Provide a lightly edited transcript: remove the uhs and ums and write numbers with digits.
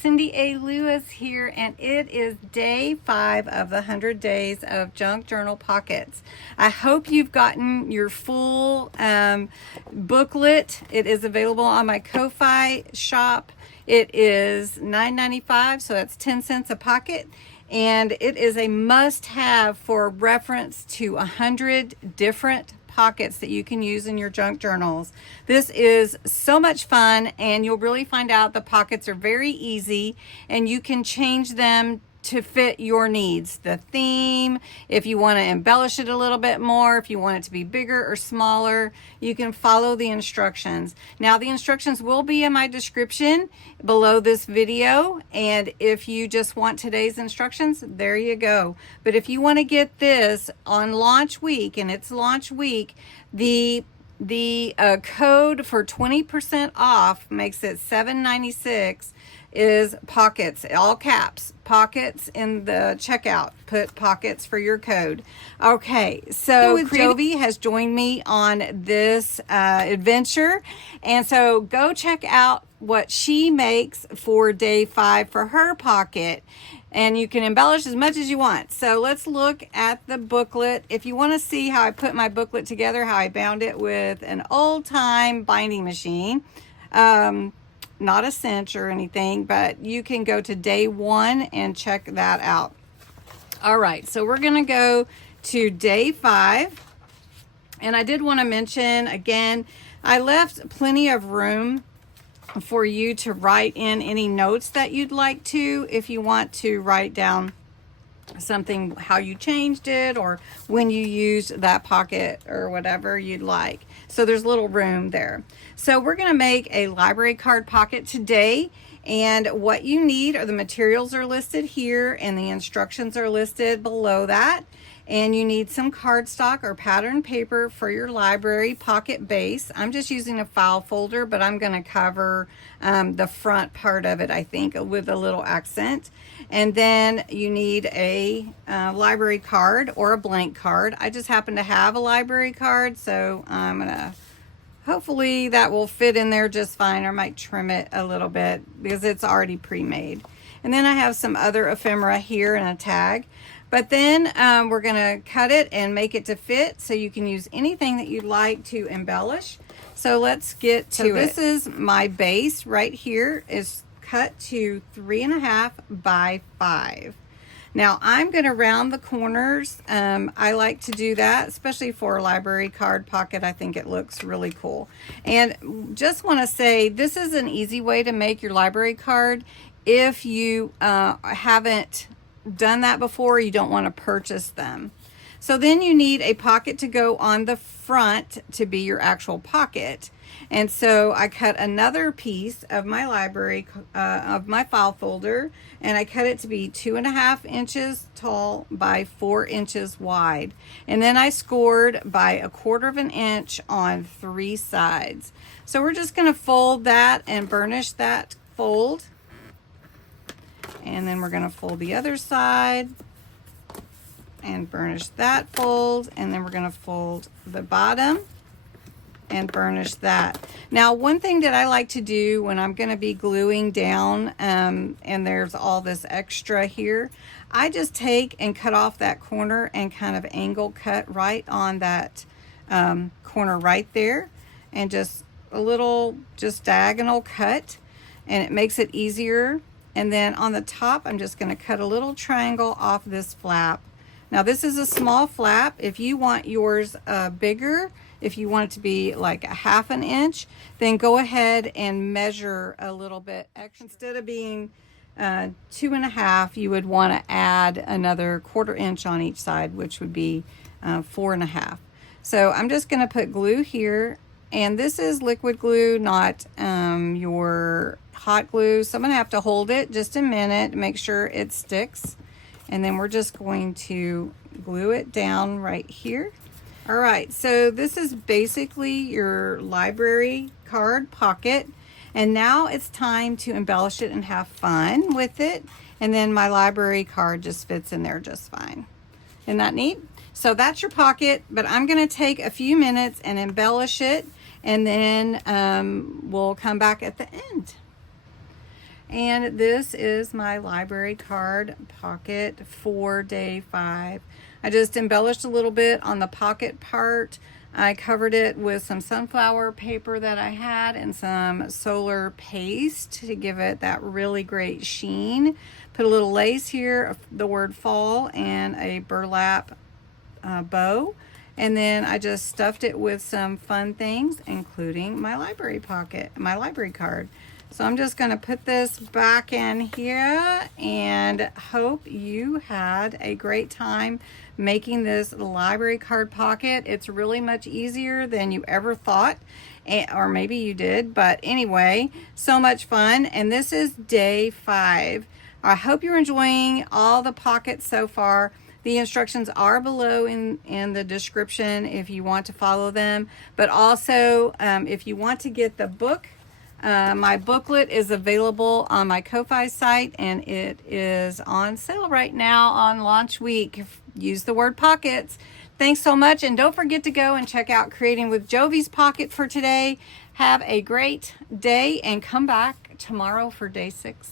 Cindy A. Lewis here, and it is day 5 of the 100 days of junk journal pockets. I hope you've gotten your full booklet. It is available on my Ko-Fi shop. It is $9.95, so that's 10 cents a pocket, and it is a must-have for reference to 100 different pockets that you can use in your junk journals. This is so much fun, and you'll really find out the pockets are very easy and you can change them to fit your needs. The theme, if you want to embellish it a little bit more, if you want it to be bigger or smaller, you can follow the instructions. Now, the instructions will be in my description below this video, and if you just want today's instructions, there you go. But if you want to get this on launch week, and it's launch week, the code for 20% off makes it $7.96 is pockets, all caps, pockets in the checkout. Put pockets for your code. Okay, so Jovi has joined me on this adventure, and so go check out what she makes for day 5 for her pocket, and you can embellish as much as you want. So let's look at the booklet. If you want to see how I put my booklet together, how I bound it with an old-time binding machine, not a cinch or anything, but you can go to day 1 and check that out. All right, so we're going to go to day 5. And I did want to mention again, I left plenty of room for you to write in any notes that you'd like to, if you want to write down something, how you changed it, or when you used that pocket, or whatever you'd like. So there's little room there. So we're going to make a library card pocket today, and what you need are the materials are listed here, and the instructions are listed below that. And you need some cardstock or pattern paper for your library pocket base. I'm just using a file folder, but I'm going to cover the front part of it, I think, with a little accent. And then you need a library card or a blank card. I just happen to have a library card, so I'm going to, hopefully that will fit in there just fine, or I might trim it a little bit because it's already pre-made. And then I have some other ephemera here and a tag. But then we're going to cut it and make it to fit, so you can use anything that you'd like to embellish. So let's get to it. This is my base right here, is cut to 3.5 by 5. Now I'm going to round the corners. I like to do that, especially for a library card pocket. I think it looks really cool. And just want to say, this is an easy way to make your library card if you haven't done that before, you don't want to purchase them. So then you need a pocket to go on the front to be your actual pocket. And so I cut another piece of my library, of my file folder, and I cut it to be 2.5 inches tall by 4 inches wide. And then I scored by 1/4 inch on 3 sides. So we're just going to fold that and burnish that fold. And then we're going to fold the other side and burnish that fold. And then we're going to fold the bottom and burnish that. Now, one thing that I like to do when I'm going to be gluing down, and there's all this extra here, I just take and cut off that corner and kind of angle cut right on that corner right there, and just a little diagonal cut, and it makes it easier. And then on the top, I'm just going to cut a little triangle off this flap. Now this is a small flap. If you want yours bigger, if you want it to be like 1/2 inch, then go ahead and measure a little bit extra. Instead of being 2.5, you would want to add another 1/4 inch on each side, which would be 4.5. So I'm just going to put glue here, and this is liquid glue, not your hot glue. So I'm going to have to hold it just a minute to make sure it sticks. And then we're just going to glue it down right here. All right, so this is basically your library card pocket. And now it's time to embellish it and have fun with it. And then my library card just fits in there just fine. Isn't that neat? So that's your pocket, but I'm going to take a few minutes and embellish it, and then we'll come back at the end. And this is my library card pocket for day 5. I just embellished a little bit on the pocket part. I covered it with some sunflower paper that I had and some solar paste to give it that really great sheen. Put a little lace here, the word fall, and a burlap bow. And then I just stuffed it with some fun things, including my library pocket, my library card. So I'm just going to put this back in here and hope you had a great time making this library card pocket. It's really much easier than you ever thought, or maybe you did, but anyway, so much fun. And this is day 5. I hope you're enjoying all the pockets so far. The instructions are below in the description if you want to follow them, but also if you want to get the book, my booklet is available on my Ko-Fi site, and it is on sale right now on launch week. Use the word pockets. Thanks so much, and don't forget to go and check out Creating with Jovi's pocket for today. Have a great day and come back tomorrow for day 6.